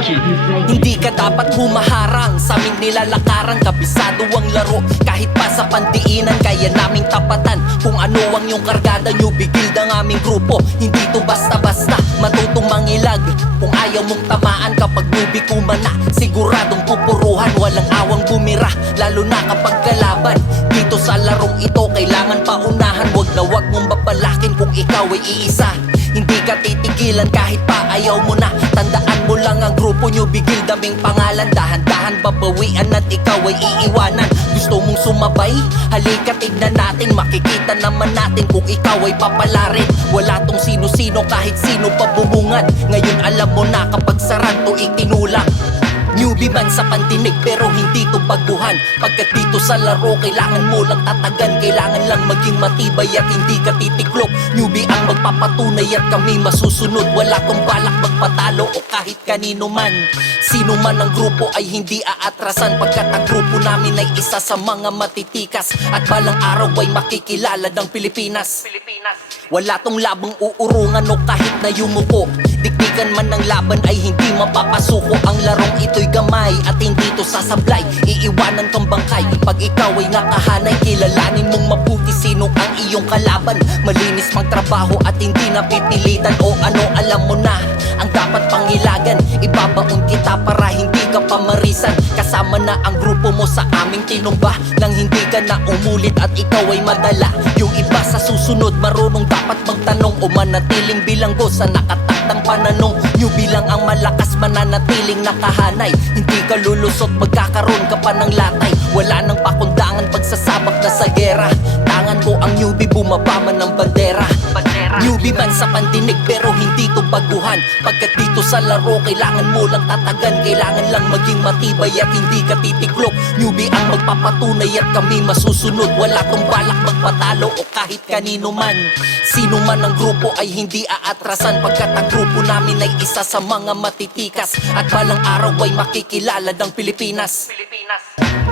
Hindi ka dapat humaharang sa aming nilalakaran. Kabisado ang laro kahit pa sa pandiinan. Kaya naming tapatan kung ano ang iyong kargada. New bigil ang aming grupo, hindi to basta-basta matutong mangilag. Kung ayaw mong tamaan kapag nubi kumana, siguradong pupuruhan, walang awang bumira. Lalo na kapag kalaban, dito sa larong ito kailangan paunahan. Wag mong babalakin kung ikaw ay iisa. Hindi ka titigilan kahit pa ayaw mo na. Tandaan mo lang ang grupo nyo, bigil daming pangalan. Dahan-dahan babawian at ikaw ay iiwanan. Gusto mong sumabay? Halika tignan natin. Makikita naman natin kung ikaw ay papalarin. Wala tong sino-sino kahit sino pa bumungad. Ngayon alam mo na kapag saran to itinulak. Newbie man sa pandinig pero hindi to baguhan. Pagkat dito sa laro kailangan mo lang tatagan. Kailangan lang maging matibay at hindi ka titiklop. Newbie ang magpapatunay at kami masusunod. Wala tong balak magpatalo o kahit kanino man. Sino man ang grupo ay hindi aatrasan. Pagkat ang grupo namin ay isa sa mga matitikas. At balang araw ay makikilala ng Pilipinas. Wala tong labang uurungan o kahit na yumuko. Dikdikan man ng laban ay hindi mapapasuko. Ang larong ito'y gamay at hindi to sasablay. Iiwanan kang bangkay pag ikaw ay nakahanay. Kilalanin mong mabuti sino ang iyong kalaban. Malinis magtrabaho at hindi napipilitan. O ano alam mo na ang dapat pangilagan. Ibabaon kita para hindi ka pamarisan. Kasama na ang grupo mo sa aming tinumba. Nang hindi ka na umulit at ikaw ay madala. Yung iba sa susunod marunong dapat magtanong o manatiling bilanggo sa nakatakdang pananong. Newbie lang ang malakas mananatiling nakahanay. Hindi ka lulusot magkakaroon ka pa ng latay. Wala nang pakundangan pagsasabak na sa gera. Tangan ko ang newbie bumaba man ng bandera. Newbie man sa pandinig pero hindi to baguhan. Pagkat dito sa laro kailangan mo lang tatagan. Kailangan lang maging matibay at hindi ka titiklop. Newbie ang magpapatunay at kami masusunod. Wala tong balak magpatalo o kahit kanino man. Sino man ang grupo ay hindi aatrasan. Pagkat ang grupo namin ay isa sa mga matitikas. At balang araw ay makikilala ng Pilipinas.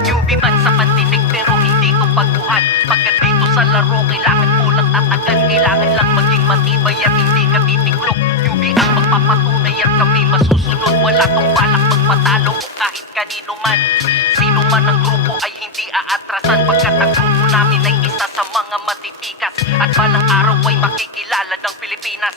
Newbie man sa pandinig pero hindi to baguhan. Pagkat dito sa laro kailangan mo lang tatagan. Kailangan lang maging matibay at hindi ka titiklop. Newbie ang magpapatunay at kami masusunod. Wala tong balak magpatalo o kahit kanino man. Sino man ang grupo ay hindi aatrasan. Pagkat ang grupo namin ay isa sa mga matitikas. At balang araw ay makikilala ng Pilipinas.